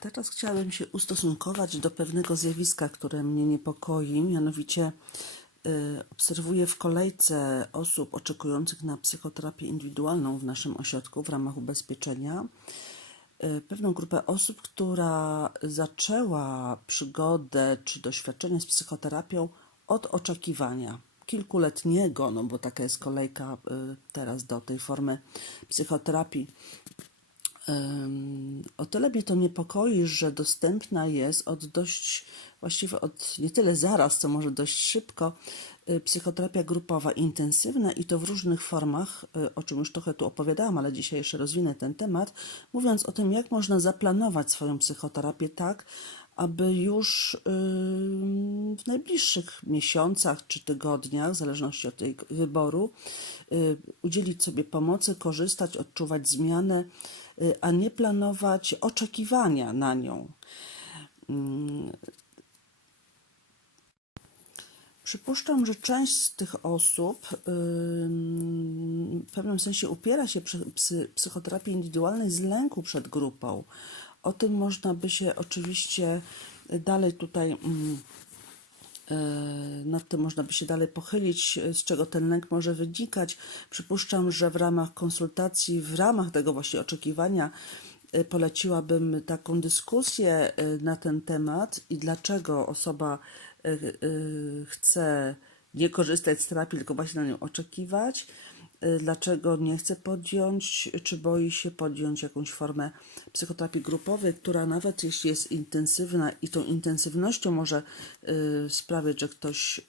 Teraz chciałabym się ustosunkować do pewnego zjawiska, które mnie niepokoi, mianowicie y, obserwuję w kolejce osób oczekujących na psychoterapię indywidualną w naszym ośrodku w ramach ubezpieczenia y, pewną grupę osób, która zaczęła przygodę czy doświadczenie z psychoterapią od oczekiwania kilkuletniego, no bo taka jest kolejka y, teraz do tej formy psychoterapii. O tyle mnie to niepokoi, że dostępna jest od dość, właściwie od nie tyle zaraz, co może dość szybko, y, psychoterapia grupowa intensywna i to w różnych formach, y, o czym już trochę tu opowiadałam, ale dzisiaj jeszcze rozwinę ten temat, mówiąc o tym, jak można zaplanować swoją psychoterapię tak, aby już w najbliższych miesiącach czy tygodniach, w zależności od tej wyboru, y, udzielić sobie pomocy, korzystać, odczuwać zmianę, a nie planować oczekiwania na nią. Przypuszczam, że część z tych osób ym, w pewnym sensie upiera się przy psy, psychoterapii indywidualnej z lęku przed grupą. O tym można by się oczywiście dalej tutaj mm, nad tym można by się dalej pochylić, z czego ten lęk może wynikać. Przypuszczam, że w ramach konsultacji, w ramach tego właśnie oczekiwania, e, poleciłabym taką dyskusję e, na ten temat i dlaczego osoba e, e, chce nie korzystać z terapii, tylko właśnie na nią oczekiwać. e, Dlaczego nie chce podjąć, czy boi się podjąć jakąś formę psychoterapii grupowej, która nawet jeśli jest intensywna i tą intensywnością może y, sprawiać, że ktoś y,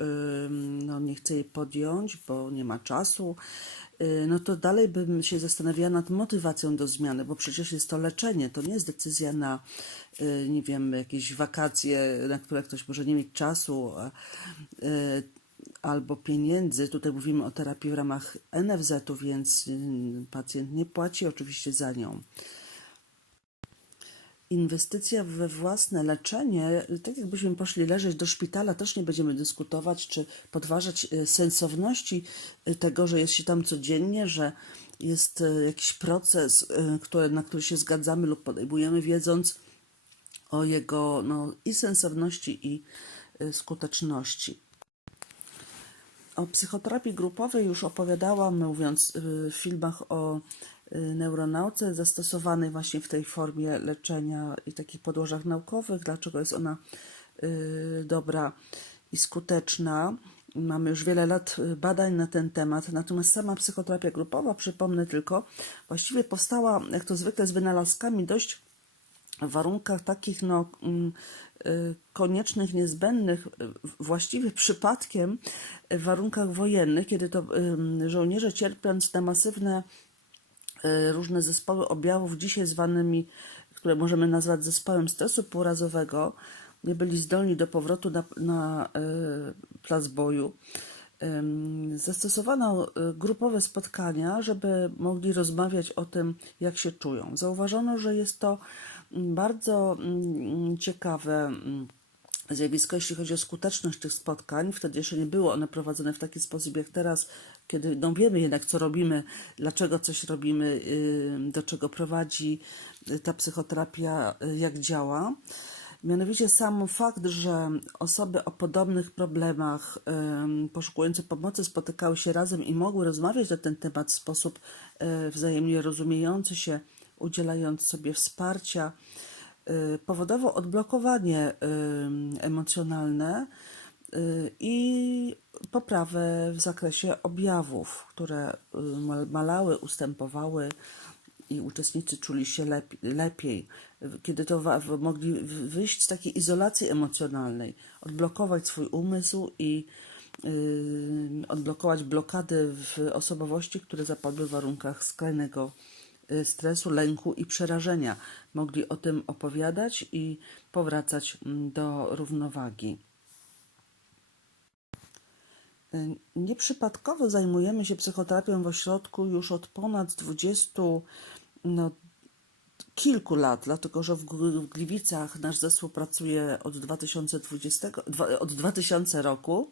no, nie chce jej podjąć, bo nie ma czasu, y, no to dalej bym się zastanawiała nad motywacją do zmiany, bo przecież jest to leczenie, to nie jest decyzja na, y, nie wiem, jakieś wakacje, na które ktoś może nie mieć czasu, y, albo pieniędzy. Tutaj mówimy o terapii w ramach NFZ-u, więc y, pacjent nie płaci oczywiście za nią inwestycja we własne leczenie, tak jakbyśmy poszli leżeć do szpitala, też nie będziemy dyskutować czy podważać y, sensowności y, tego, że jest się tam codziennie, że jest y, jakiś proces, który, na który się zgadzamy lub podejmujemy, wiedząc o jego no, i sensowności, i skuteczności. O psychoterapii grupowej już opowiadałam, mówiąc y, w filmach o y, neuronauce zastosowanej właśnie w tej formie leczenia i takich podłożach naukowych, dlaczego jest ona y, dobra i skuteczna. Mamy już wiele lat badań na ten temat, natomiast sama psychoterapia grupowa, przypomnę tylko, właściwie powstała, jak to zwykle, z wynalazkami dość w warunkach takich no, mm, koniecznych, niezbędnych, y, właściwie przypadkiem w warunkach wojennych, kiedy to żołnierze cierpiąc na masywne y, różne zespoły objawów, dzisiaj zwanymi, które możemy nazwać zespołem stresu półrazowego, nie byli zdolni do powrotu na, na y, plac boju. Zastosowano y, grupowe spotkania, żeby mogli rozmawiać o tym, jak się czują. Zauważono, że jest to bardzo mm, ciekawe mm, zjawisko, jeśli chodzi o skuteczność tych spotkań. Wtedy jeszcze nie były one prowadzone w taki sposób jak teraz, kiedy no wiemy jednak, co robimy, dlaczego coś robimy, y, do czego prowadzi y, ta psychoterapia, y, jak działa. Mianowicie sam fakt, że osoby o podobnych problemach, poszukujące pomocy, spotykały się razem i mogły rozmawiać na ten temat w sposób wzajemnie rozumiejący się, udzielając sobie wsparcia, y, powodowało odblokowanie ym, emocjonalne y, i poprawę w zakresie objawów, które y, mal- malały, ustępowały i uczestnicy czuli się lepiej, lepiej. Kiedy to mogli wyjść z takiej izolacji emocjonalnej, odblokować swój umysł i y, odblokować blokady w osobowości, które zapadły w warunkach skrajnego y, stresu, lęku i przerażenia. Mogli o tym opowiadać i powracać mm, do równowagi. Y, Nieprzypadkowo zajmujemy się psychoterapią w ośrodku już od ponad 20, no, kilku lat, dlatego że w, Gl- w Gliwicach nasz zespół pracuje od 2020, dwa- od 2000 roku.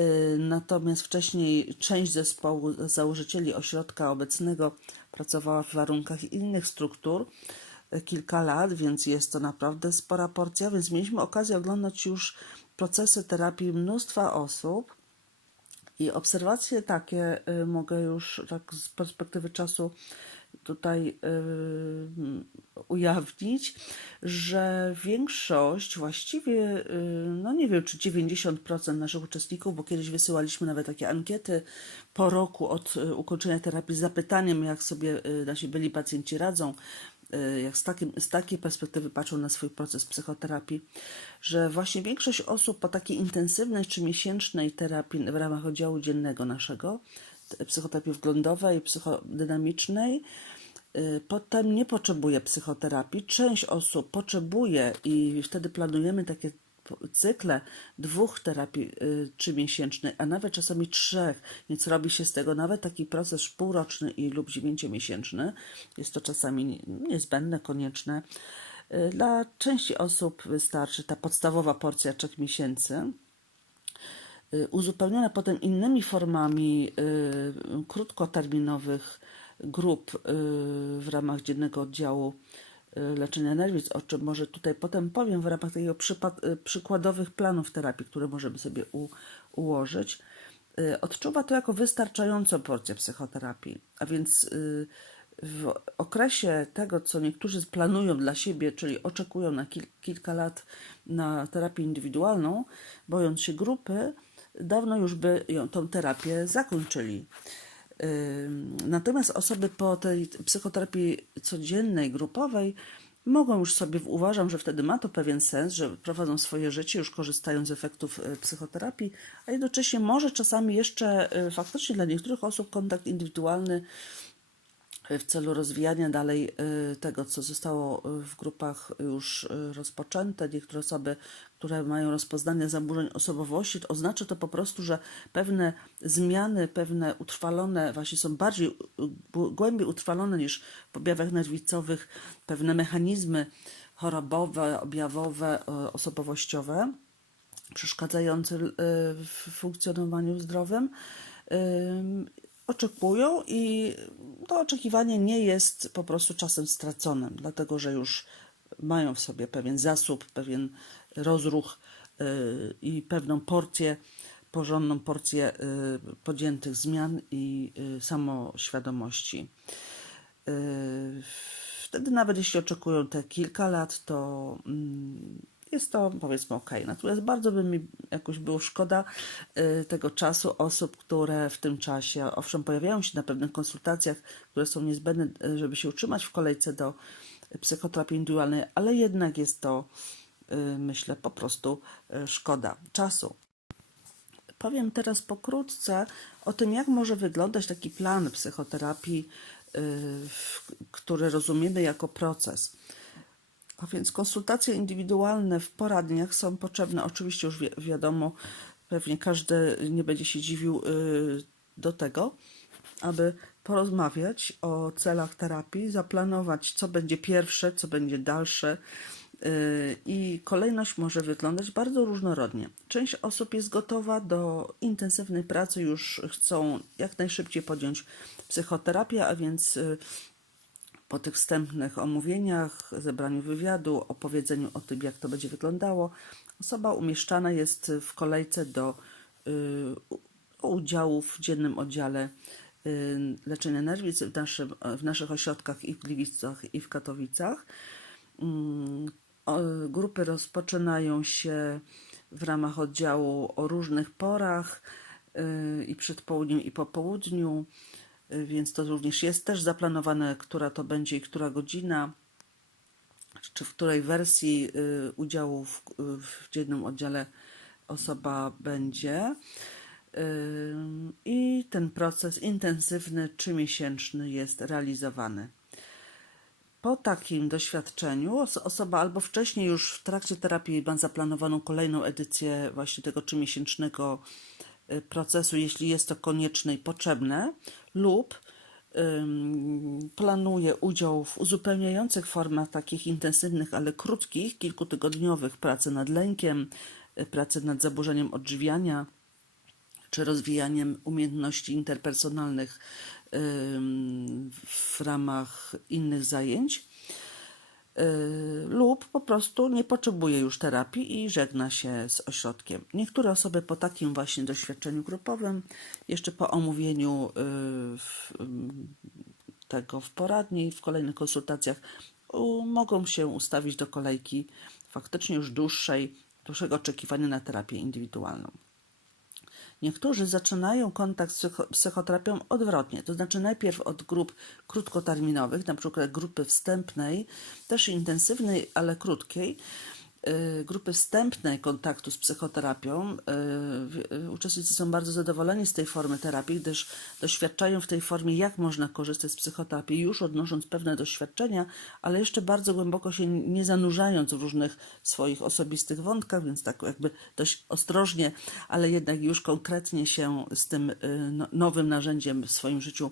Y, Natomiast wcześniej część zespołu założycieli ośrodka obecnego pracowała w warunkach innych struktur. e, kilka lat, więc jest to naprawdę spora porcja, więc mieliśmy okazję oglądać już procesy terapii mnóstwa osób. I obserwacje takie y, mogę już tak z perspektywy czasu tutaj y, ujawnić, że większość, właściwie, y, no nie wiem, czy 90% naszych uczestników, bo kiedyś wysyłaliśmy nawet takie ankiety po roku od y, ukończenia terapii z zapytaniem, jak sobie y, nasi byli pacjenci radzą, y, jak z, takim, z takiej perspektywy patrzą na swój proces psychoterapii, że właśnie większość osób po takiej intensywnej czy miesięcznej terapii w ramach oddziału dziennego naszego, psychoterapii wglądowej, psychodynamicznej, potem nie potrzebuje psychoterapii. Część osób potrzebuje i wtedy planujemy takie cykle dwóch terapii y, trzymiesięcznych, a nawet czasami trzech, więc robi się z tego nawet taki proces półroczny i lub dziewięciomiesięczny. Jest to czasami nie- niezbędne, konieczne. Y, Dla części osób wystarczy ta podstawowa porcja trzech miesięcy y, uzupełniona potem innymi formami y, krótkoterminowych grup y, w ramach dziennego oddziału y, leczenia nerwic, o czym może tutaj potem powiem w ramach takiego y, przykładowych planów terapii, które możemy sobie u, ułożyć. Odczuwa to jako wystarczającą porcję psychoterapii, a więc w okresie tego, co niektórzy planują dla siebie, czyli oczekują na kil- kilka lat na terapię indywidualną, bojąc się grupy, dawno już by ją, tą terapię zakończyli. Natomiast osoby po tej psychoterapii codziennej, grupowej, mogą już sobie, uważam, że wtedy ma to pewien sens, że prowadzą swoje życie, już korzystają z efektów y, psychoterapii, a jednocześnie może czasami jeszcze y, faktycznie dla niektórych osób kontakt indywidualny w celu rozwijania dalej y, tego, co zostało y, w grupach już y, rozpoczęte. Niektóre osoby, które mają rozpoznanie zaburzeń osobowości, to oznacza to po prostu, że pewne zmiany, pewne utrwalone, właśnie są bardziej, gł- głębiej utrwalone niż w objawach nerwicowych, pewne mechanizmy chorobowe, objawowe, osobowościowe przeszkadzające w funkcjonowaniu zdrowym, ym, oczekują i to oczekiwanie nie jest po prostu czasem straconym, dlatego że już mają w sobie pewien zasób, pewien rozruch y, i pewną porcję, porządną porcję y, podjętych zmian i y, samoświadomości. Wtedy nawet jeśli oczekują te kilka lat, to mm, jest to powiedzmy ok. Natomiast bardzo by mi jakoś było szkoda y, tego czasu osób, które w tym czasie, owszem, pojawiają się na pewnych konsultacjach, które są niezbędne, y, żeby się utrzymać w kolejce do psychoterapii indywidualnej, ale jednak jest to, y, myślę, po prostu szkoda czasu. Powiem teraz pokrótce o tym, jak może wyglądać taki plan psychoterapii, który rozumiemy jako proces. A więc konsultacje indywidualne w poradniach są potrzebne. Oczywiście już wi- wiadomo, pewnie każdy nie będzie się dziwił y, do tego, aby porozmawiać o celach terapii, zaplanować, co będzie pierwsze, co będzie dalsze. y, I kolejność może wyglądać bardzo różnorodnie. Część osób jest gotowa do intensywnej pracy, już chcą jak najszybciej podjąć psychoterapię, a więc y, po tych wstępnych omówieniach, zebraniu wywiadu, opowiedzeniu o tym, jak to będzie wyglądało, osoba umieszczana jest w kolejce do y, udziału w dziennym oddziale y, leczenia nerwic w, naszym, w naszych ośrodkach i w Gliwicach i w Katowicach. Mm, Grupy rozpoczynają się w ramach oddziału o różnych porach y, i przed południem i po południu, więc to również jest też zaplanowane, która to będzie i która godzina, czy w której wersji y, udziału w, w dziennym oddziale osoba będzie. Ym, I ten proces intensywny, trzymiesięczny jest realizowany. Po takim doświadczeniu os- osoba albo wcześniej już w trakcie terapii ma zaplanowaną kolejną edycję właśnie tego trzymiesięcznego y, procesu, jeśli jest to konieczne i potrzebne, lub planuje udział w uzupełniających formach takich intensywnych, ale krótkich, kilkutygodniowych pracy nad lękiem, y, pracy nad zaburzeniem odżywiania, czy rozwijaniem umiejętności interpersonalnych w ramach innych zajęć. Y, lub po prostu nie potrzebuje już terapii i żegna się z ośrodkiem. Niektóre osoby po takim właśnie doświadczeniu grupowym, jeszcze po omówieniu y, w, tego w poradni, w kolejnych konsultacjach, mogą się ustawić do kolejki faktycznie już dłuższej, dłuższego oczekiwania na terapię indywidualną. Niektórzy zaczynają kontakt z psycho- psychoterapią odwrotnie, to znaczy najpierw od grup krótkoterminowych, na przykład grupy wstępnej, też intensywnej, ale krótkiej, y, grupy wstępnej kontaktu z psychoterapią. Uczestnicy są bardzo zadowoleni z tej formy terapii, gdyż doświadczają w tej formie, jak można korzystać z psychoterapii, już odnosząc pewne doświadczenia, ale jeszcze bardzo głęboko się nie zanurzając w różnych swoich osobistych wątkach, więc tak jakby dość ostrożnie, ale jednak już konkretnie się z tym y, no- nowym narzędziem w swoim życiu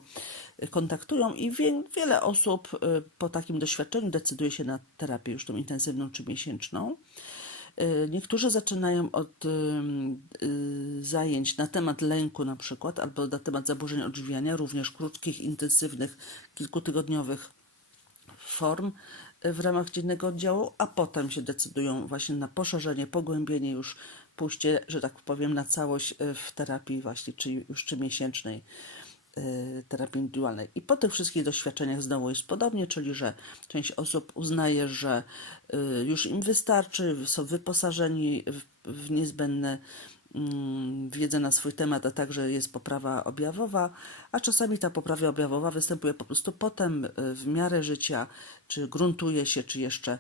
y, kontaktują i wie, wiele osób y, po takim doświadczeniu decyduje się na terapię już tą intensywną czy miesięczną. Y, Niektórzy zaczynają od y, zajęć na temat lęku na przykład, albo na temat zaburzeń odżywiania, również krótkich, intensywnych, kilkutygodniowych form y, w ramach dziennego oddziału, a potem się decydują właśnie na poszerzenie, pogłębienie już, pójście, że tak powiem, na całość w terapii właśnie, czy już czy miesięcznej terapii indywidualnej. I po tych wszystkich doświadczeniach znowu jest podobnie, czyli że część osób uznaje, że y, już im wystarczy, są wyposażeni w, niezbędne mm, wiedzę na swój temat, a także jest poprawa objawowa, a czasami ta poprawa objawowa występuje po prostu potem y, w miarę życia, czy gruntuje się, czy jeszcze y,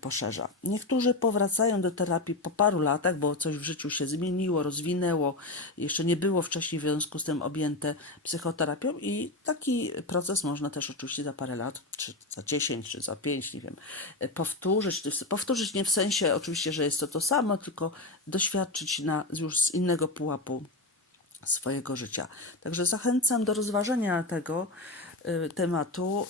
poszerza. Niektórzy powracają do terapii po paru latach, bo coś w życiu się zmieniło, rozwinęło, jeszcze nie było wcześniej w związku z tym objęte psychoterapią i taki proces można też oczywiście za parę lat, czy za 10, czy za 5, nie wiem, y, powtórzyć. Powtórzyć nie w sensie oczywiście, że jest to to samo, tylko doświadczyć na, już z innego pułapu swojego życia. Także zachęcam do rozważenia tego y, tematu,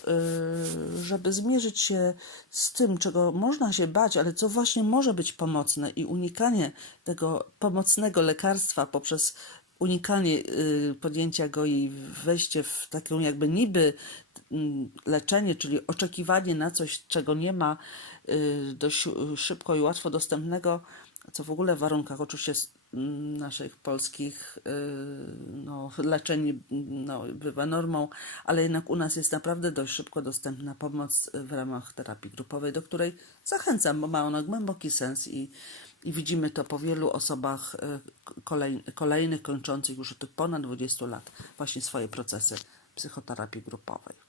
y, żeby zmierzyć się z tym, czego można się bać, ale co właśnie może być pomocne i unikanie tego pomocnego lekarstwa poprzez unikanie y, podjęcia go i wejście w taką jakby niby mm, leczenie, czyli oczekiwanie na coś, czego nie ma y, dość szybko i łatwo dostępnego, co w ogóle w warunkach oczywiście naszych polskich y, no, leczeń no, bywa normą, ale jednak u nas jest naprawdę dość szybko dostępna pomoc w ramach terapii grupowej, do której zachęcam, bo ma ona głęboki sens i, i widzimy to po wielu osobach y, kolej, kolejnych, kończących już od ponad 20 lat właśnie swoje procesy psychoterapii grupowej.